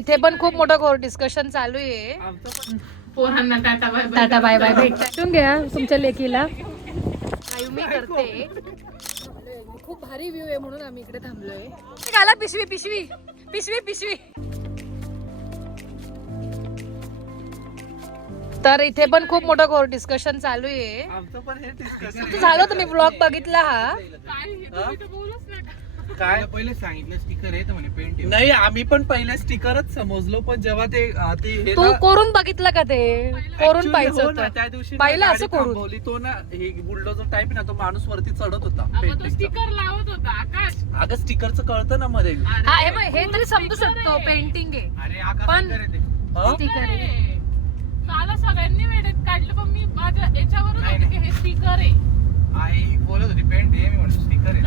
इथे पण खूप मोठं डिस्कशन चालू आहे. पोरांना टाटा बाय बाय भेटून घ्या तुमच्या लेकीला. मी करते. खूप भारी व्ह्यू आहे म्हणून आम्ही इकडे थांबलोय. घाला पिशवी पिशवी पिशवी पिशवी. तर इथे पण खूप मोठं डिस्कशन चालू आहे. झालं तुम्ही ब्लॉग बघितला हा? काय पहिले सांगितलं स्टिकर आहे तर म्हणे पेंट नाही. आम्ही पण पहिले स्टिकरच समजलो, पण जेव्हा ते तू करून बघितलं का? ते करून पाहिजे होतं त्या दिवशी पाहिलं असं करून. बोली तो ना हे बुलडोजर टाइप ना, तो माणूस वरती चढत होता स्टिकर लावत होता आकाश. अगं स्टिकरचं कळतं ना मध्ये. हा हे तरी समजू शकतो पेंटिंग आहे पण स्टिकर आहे. मला सगळ्यांनी वेळेत काढलं पण मी माझ्या याच्यावरून होते की हे स्टिकर आहे. आई बोलत होती पेंट आहे, मी म्हणतो स्टिकर आहे.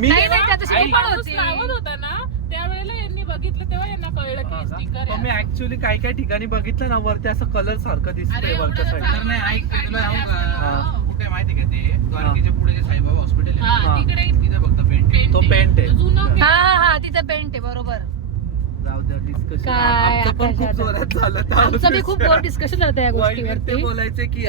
मी नाही नाही त्याच्याशी मी पण माणूस होती. लावत होता ना त्यावेळेला यांनी बघितलं तेव्हा यांना कळलं की स्टिकर पण मी आहे. ऍक्च्युअली काही काही ठिकाणी बघितलं ना, वरती असं कलर सारखं दिसतंय अरे वरच्या एवढं साईड. नाही, ऐक, तुला सांगू का? कुठे माहिती का ते द्वारकेच्या पुढे जे साईबाबा हॉस्पिटल हा, आहे तिकडे तिथे फक्त पेंट. तो पेंट आहे. जुनं हा हा तिचं पेंट आहे बरोबर. जाऊ द्या डिस्कशन. काय आमचं पण खूप आकाशात. जोरात झालं. आमचं बी खूप डिस्कशन होतं या वैदिक ते गोष्टीवरती. बोलायचे की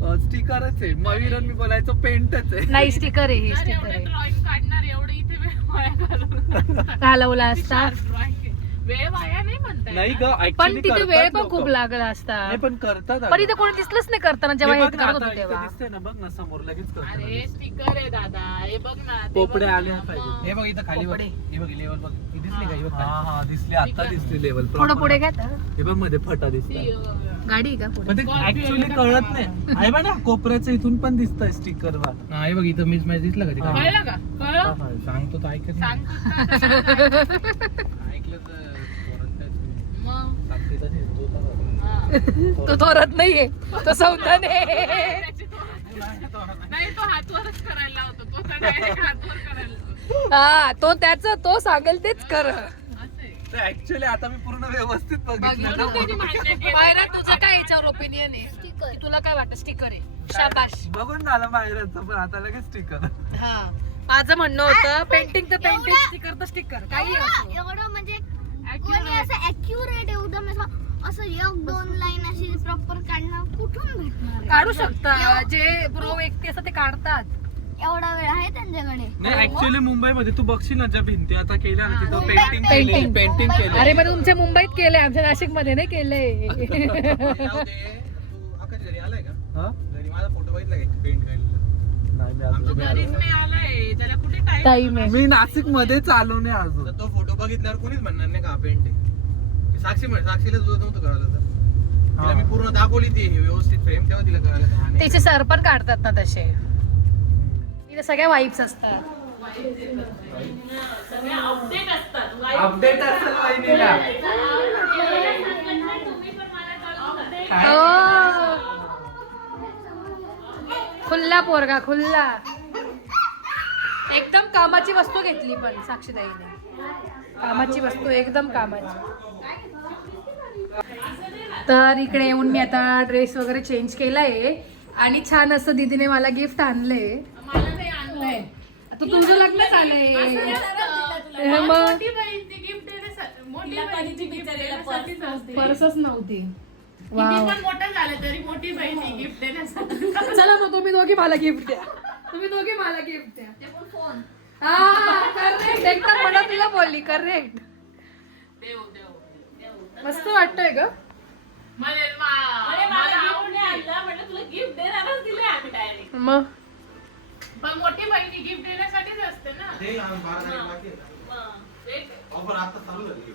स्टिकरच आहे, मयूर आणि मी बोलायचो पेंटच आहे. नाही स्टिकर आहे हे स्टिकर आहे. ड्रॉइंग काढणार एवढं इथे वेळ वाया घालवून. घालवला असता ड्रॉइंग वेळ वाया नाही म्हणताय नाही ना? ग, पण actually तिथे वेळ करतात पण लोकं. खूप लागला असता. नाही पण करतात पण इथे कोणी दिसलंच नाही करताना जेव्हा हे हे बघ ना, करत आता होते इथे तेव्हा. दिसतंय ना, बघ ना समोर लगेच करतात. अरे स्टिकर आहे दादा हे बघ ना ते पोपडे बघ ना, आले मग. पाहिजे. हे बघ इथं खाली बघ. पोपडे. हे बघ लेवल बघ. ही दिसली का? ही बघ हा खाली. हा दिसली, आता दिसली लेवल. थोडं पुढे घ्या तर. हे बघ मध्ये फटा दिसत. ती, गाडी आहे का पुढे? पण ते ऍक्च्युअली कळत नाही. आहे बघ ना कोपऱ्याचं इथून पण दिसतंय स्टिकर वर. हा हे बघ इथं मीच मॅच दिसला का ते खाली? कळलं का कळलं सांगतो तर ऐकत नाही. सांग ऐकलं तर परत काय तुम्ही मग सांगते तसे तो तर हा. तो थोरत नाहीये तो सौदाने. नाही तो हातवरच करायला होतो तो तर direct हातवर करायला लावतो. हा तो सांगेल तेच कर. असं आहे. ऍक्च्युअली आता मी पूर्ण व्यवस्थित बघितलं म्हणून त्यांनी ना. मान्य केलं. मायरा तुझं काय याच्यावर ओपिनियन आहे? की तुला काय वाटतं स्टिकर आहे? शाबाश. बघून झालं माहेरांचं, पण आता लगेच स्टिकर. हा माझं म्हणणं होतं पेंटिंग तर पेंटिंग स्टिकर तर स्टिकर काही असो. एवढं म्हणजे कोणी असं ऍक्युरेट एकदम असं एक दोन लाईन अशी प्रॉपर काढणं कुठून भेटणार आहे? काढू शकता जे प्रो व्यक्ती असतात ते काढतात. एवढा वेळ आहे त्यांच्याकडे. नाही ऍक्च्युअली मुंबईमध्ये तू बघशील ना, ज्या भिंती आता केल्या ना तिथं मुंबईत पेंटिंग केली. painting. पेंटिंग केली. अरे पण तुमच्या मुंबईत केलंय आमच्या नाशिक मध्ये नाही केलंय. जाऊ दे. तू आकाश घरी आलाय का? हा? घरी माझा फोटो बघितला का पेंट काढलेला? नाही मी आमचं अजून घरीच नाही आलाय त्याला कुठे टाइम टाइम आहे. मी नाशिक मध्ये चालू नाही अजून. तर तो फोटो बघितल्यावर कोणीच म्हणणार नाही का पेंट आहे. साक्षी म्हणे, साक्षीला जो नव्हतं करायला तर तिला मी पूर्ण दाखवली ती व्यवस्थित फ्रेम, तेव्हा तिला करायला तर हा नाही. त्याचे सर पण काढतात ना तसे. इथे सगळ्या वाईब्स असतात. सगळे अपडेट असतात अपडेट असेल वहिनीला. खुल्ला पोरगा खुल्ला. एकदम कामाची वस्तू घेतली पण साक्षीताईने. कामाची वस्तू एकदम कामाची. तर इकडे येऊन मी आता ड्रेस वगैरे चेंज केलाय आणि छान असं दीदीने मला गिफ्ट आणलंय. मला ते आणलंय आता तुमचं लग्न झालंय मग मोठी बहीणची गिफ्ट देण्यासाठी मोठी बहिणीची गिफ्ट देण्यासाठीच असते. पर्सच नव्हती. किती वाव. पण मोठं झालं तरी मोठी बहिणी गिफ्ट देण्यासाठी. चला मग तुम्ही दोघी मला गिफ्ट द्या. तुम्ही दोघी मला गिफ्ट द्या. हा करेक्ट एकदम मनातला बोलली करेक्ट. देव देव मस्त वाटतंय ग. मला आवडले आणलं म्हटलं तुला गिफ्ट देणारच दिले आम्ही डायरेक्ट. मग पण मोठी बहिणी गिफ्ट देण्यासाठीच असते ना. ते लहान 12 तारीख बाकी आहे ना. मग एक ऑफर आता चालू झाली.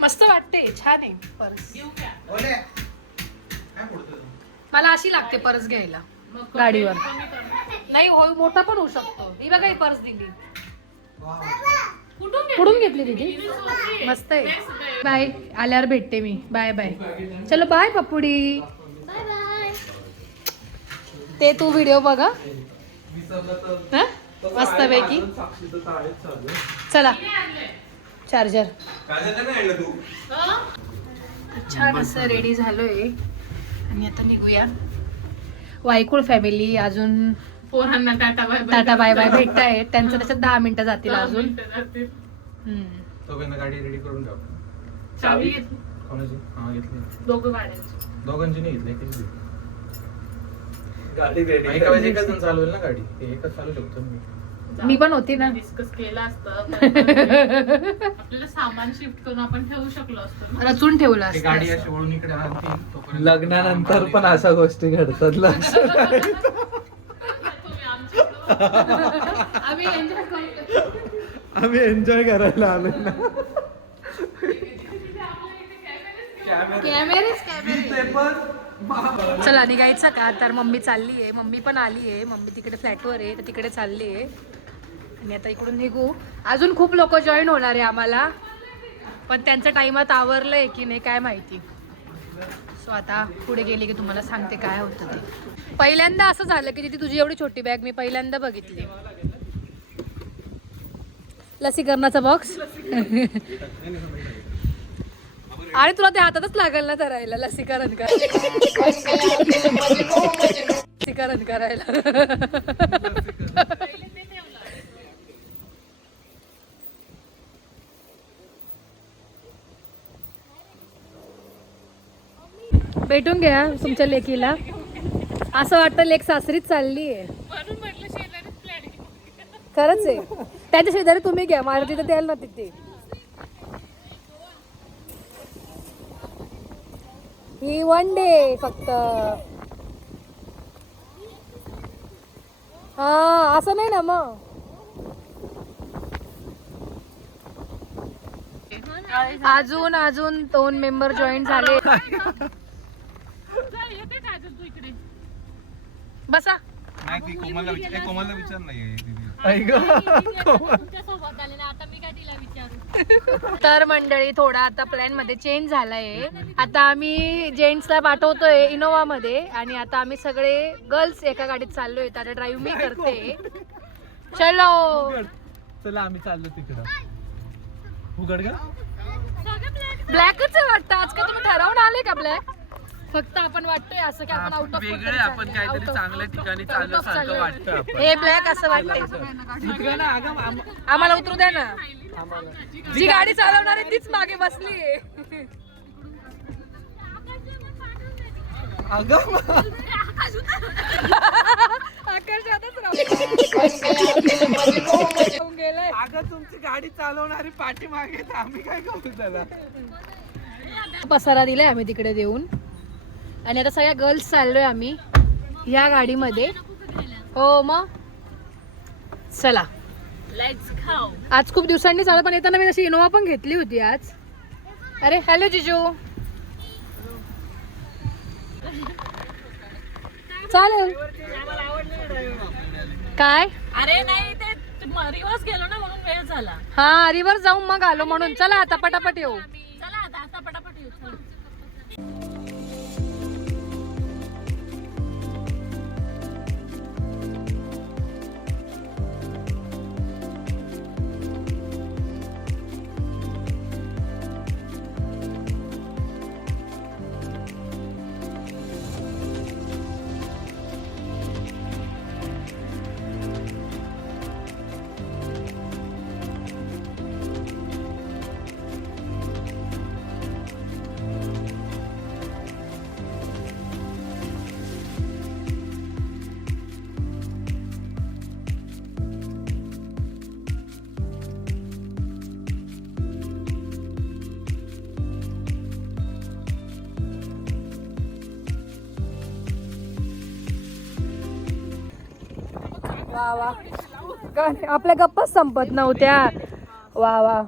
मस्त वाटते छान आहे पर्स. घेऊ क्या ओले काय पुढचं? मला अशी लागते पर्स घ्यायला मग गाडीवर. कमी कर. नाही हो मोठा पण होऊ शकतो. ही बघा ही पर्स दिली. कुठून कुठून घेतली दीदी? किती सोपी आहे. मस्त आहे. Best आहे. बाय आल्यावर भेटते मी. Bye bye. चलो बाय पप्पुडी. Bye bye. ते तू व्हिडिओ बघा. विसरलं तर हा मस्त पैकी. साक्षीचं तर आहेच चालू. चला किती आणलंय? चार्जर. काय झालं नाही आणलं तू? हं? छान असं रेडी झालोय आणि आता निघूया. वायकुळ फॅमिली अजून पोरांना टाटा बाय बाय भेटतायत. त्यांचं त्याच्यात 10 मिनिटं जातील अजून. जातील. हम्म. तो गाडी रेडी करून ठेव. चावी घेतली. कोणाची? हा घेतली. दोघं गाड्यांची. दोघांची नाही घेतली, एकच घेतली. गाडी एका वेळेस एकच जण चालवेल ना गाडी, हे एकच चालू शकतो मी. मी पण होती ना. डिस्कस केलं असतं तर आपल्याला सामान शिफ्ट करून आपण ठेवू शकलो असतो ना. रचून ठेवला ती गाडी अशी वळून इकडे आणतील, तोपर्यंत लग्नानंतर पण अशा गोष्टी घडतात. लक्ष नाही. तुम्ही आमच्याकडं आम्ही एन्जॉय करतो. आम्ही एन्जॉय करायला आलो ना. चला निघायचं का? तर मम्मी चालली आहे, मम्मी पण आली आहे. मम्मी तिकडे फ्लॅटवर आहे, तर तिकडे चालली आहे. आणि आता इकडून निघू. अजून खूप लोक जॉईन होणार आहे आम्हाला, पण त्यांच्या टाइमात आवरलंय की नाही काय माहिती. सो आता पुढे गेले की तुम्हाला सांगते काय होतं ते. पहिल्यांदा असं झालं की तिथे तुझी एवढी छोटी बॅग मी पहिल्यांदा बघितली. लसीकरणाचा बॉक्स. आणि तुला ते हातातच लागेल ना धरायला लसीकरण लसीकरण करायला. भेटून घ्या तुमच्या लेकीला. असं वाटतं लेक सासरीच चालली आहे. म्हणून म्हटलं शेजारीच फ्लॅट घेऊ. खरंच आहे. त्याच्या शेजारी तुम्ही घ्या, माझ्या तिथे द्याल ना तिथे. ही वन डे फक्त. हा असं नाही ना मग. अजून 2 मेंबर जॉईन झाले. जा, येते का अजून तू इकडे? बसा. नाही ती कोमलला विचार नाही. तर मंडळी थोडा आता प्लॅन मध्ये चेंज झालाय. आता आम्ही जेंट्सला पाठवतोय इनोवा मध्ये आणि आता आम्ही सगळे गर्ल्स एका गाडीत चाललोय. आता ड्राईव्ह मी करते. चलो. चला आम्ही चाललो तिकडं. उघड का? ब्लॅकच आहे वाटतं. आज का तुम्ही ठरवून आले का ब्लॅक? फक्त आपण वाटतोय असं की आपण आउट ऑफ वेगळे आपण काहीतरी चांगल्या ठिकाणी चालल्यासारखं वाटतं आपण. हे ब्लॅक असं वाटतंय. इकडं ना अगं आम्हाला उतरू द्या ना. जी गाडी चालवणार आहे तीच मागे बसली. अगं अगं तुमची गाडी चालवणारी पाठी मागे, आम्ही काय करू त्याला? पसारा दिलाय आम्ही तिकडे देऊन. आणि आता सगळ्या गर्ल्स चाललोय आम्ही या गाडीमध्ये. हो मग चला. लेट्स खाऊ. आज खूप दिवसांनी चालत, पण येताना मी अशी इनोवा पण घेतली होती आज. अरे हॅलो जिजू. चालेल. काय? अरे नाही ते रिवर्स गेलो ना म्हणून वेळ झाला. हा रिव्हर्स जाऊन मग आलो म्हणून. चला आता पटापट येऊ. चला आता पटापट येऊ. चला. वा वा. आपल्या गप्पाच संपत नव्हत्या. वा वा.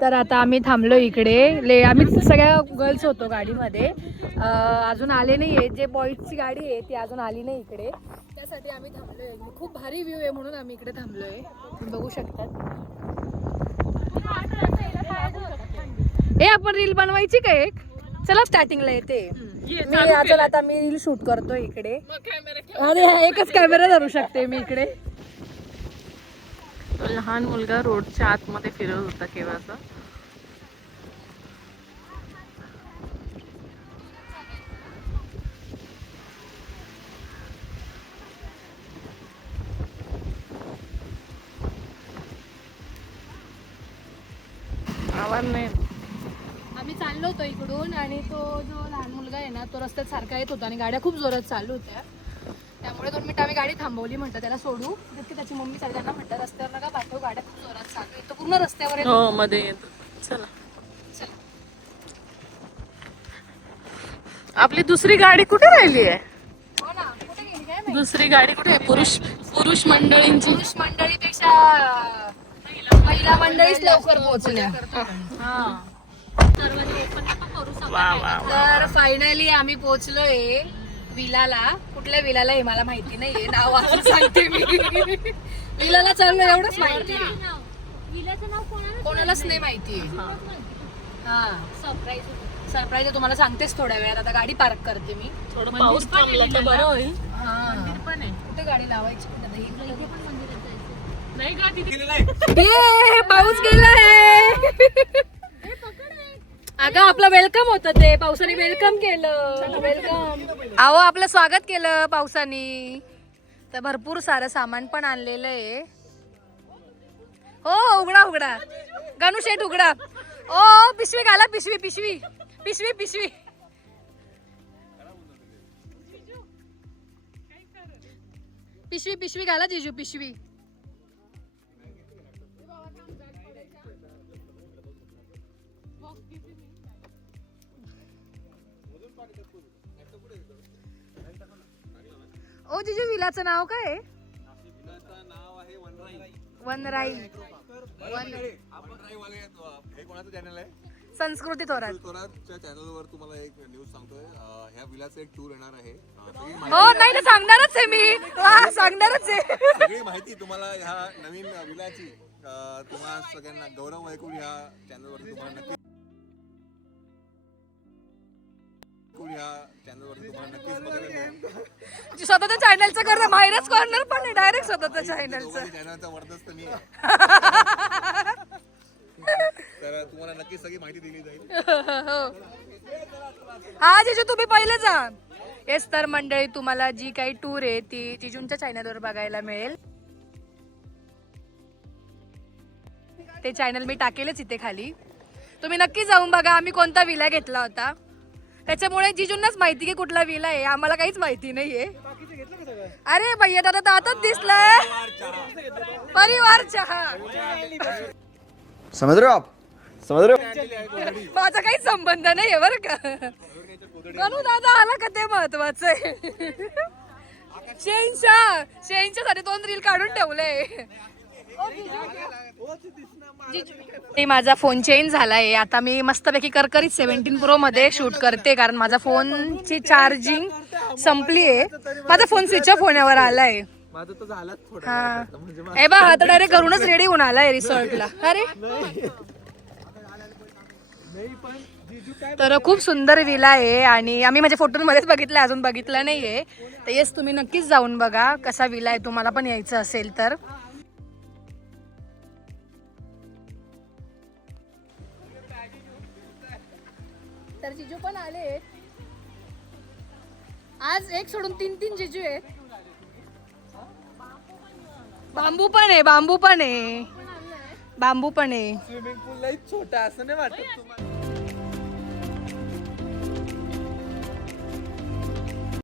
तर आता आम्ही थांबलो इकडे. आम्ही सगळ्या गर्ल्स होतो गाडीमध्ये. अजून आले नाही आहे. जे बॉईजची गाडी आहे ती अजून आली नाही इकडे. त्यासाठी आम्ही थांबलोय. खूप भारी व्ह्यू आहे म्हणून आम्ही इकडे थांबलोय. तुम्ही बघू शकतात. हे आपण रील बनवायची का एक? चला स्टार्टिंगला येते मी. चला आता मी रील शूट करतो इकडे. अरे एकच कॅमेरा धरू शकते मी इकडे. तो लहान मुलगा रोडच्या आतमध्ये फिरत होता केव्हाचा. आवाज नाही. आम्ही चाललो होतो इकडून आणि तो जो लहान मुलगा आहे ना तो रस्त्यात सारखा येत होता आणि गाड्या खूप जोरात चालू होत्या. त्यामुळे 2 मिनिटं आम्ही गाडी थांबवली. म्हटलं त्याला सोडू, तितकी त्याची मम्मी चालली. त्यांना म्हटलं रस्त्यावर नका पाठवू, गाड्या खूप जोरात चालू आहे. तो पूर्ण रस्त्यावर येतो. हो मध्ये येतो. चला चला. आपली दुसरी गाडी कुठे राहिली आहे? हो ना, कुठे गेली काय माहिती? दुसरी गाडी कुठे आहे? पुरुष मंडळींची. पुरुष मंडळीपेक्षा महिला मंडळीच लवकर पोहोचल्या. वा वा. तर फायनली आम्ही पोहोचलोय विलाला. कुठल्या विलाला हे मला माहिती नाहीये, नाव असं सांगते मी. विलाला चाललो एवढंच माहिती आहे. विलाचं नाव कोणालाच नाही माहिती. हा सरप्राईज तुम्हाला सांगतेच थोड्या वेळात. आता गाडी पार्क करते मी. थोडं पाऊस थांबला तर बरं होईल. हा पण आहे. कुठे गाडी लावायची? नाही का तिथे ये, पाऊस गेलाय. अगं आपलं वेलकम होतं ते, पावसाने वेलकम केलं. वेलकम. अहो आपलं स्वागत केलं पावसाने. तर भरपूर सारं सामान पण आणलेलं आहे. हो उघडा उघडा गणू शेठ उघडा. ओ पिशवी घाला, पिशवी पिशवी पिशवी पिशवी. पिशवी पिशवी घाला जिजू, पिशवी. ओ जिजू विलाचं नाव काय आहे? वनराई. हे कोणाचं चॅनल आहे? संस्कृती थोरात. थोरातच्या चॅनलवर तुम्हाला एक न्यूज सांगतोय. ह्या विलाचा एक टूर येणार आहे. हो नाही ना, सांगणारच आहे मी. हा, सांगणारच आहे. सगळी माहिती तुम्हाला ह्या नवीन विलाची तुम्हाला सगळ्यांना गौरव ऐकून ह्या चॅनलवर तुम्हाला नक्की बघायला मिळेल. स्वतःच्या चॅनलचं करणार, बाहेरच कॉर्नर पण नाही, डायरेक्ट स्वतःच्या चॅनलचं. चॅनलचा वर्धस्त मी आहे. तर तुम्हाला नक्की सगळी माहिती दिली जाईल. हा जिजू तुम्ही पहिले जा. येस तर मंडळी, तुम्हाला जी काही टूर आहे ती जिजूंच्या चॅनलवर बघायला मिळेल. ते चॅनल मी टाकेलच इथे खाली, तुम्ही नक्की जाऊन बघा. आम्ही कोणता विला घेतला होता त्याच्यामुळे जिजूंनाच माहिती की कुठला विला आहे, आम्हाला काहीच माहिती नाहीये. अरे भैया दादा तर आताच दिसलाय. परिवार चहा. समझ रहे हो आप? समझ रहे हो? माझा काही संबंध नाहीये बरं का. गणू दादा आला का ते महत्वाचं आहे. शेंच्या साठी 2 रील काढून ठेवले. माझा फोन चेंज झालाय. आता मी मस्तपैकी करकरीत 17 Pro मध्ये शूट करते, कारण माझा फोनची चार्जिंग संपली आहे. माझा फोन स्विच ऑफ होण्यावर आलाय. माझं तर झालंच थोडं. हा ए बा, हा तर डायरेक्ट घरूनच रेडी होऊन आलाय रिसॉर्टला. अरे तर खूप सुंदर विला आहे आणि आम्ही माझ्या फोटोमध्येच बघितलं, अजून बघितला नाहीये. तर येस तुम्ही नक्कीच जाऊन बघा कसा विला आहे, तुम्हाला पण यायचं असेल तर. तर जिजू पण आले आज. एक सोडून 3 जिजू आहेत. बांबू पण आहे, बांबू पण आहे, बांबू पण आहे. स्विमिंग पूल लई छोटा असं नाही वाटत तुम्हाला?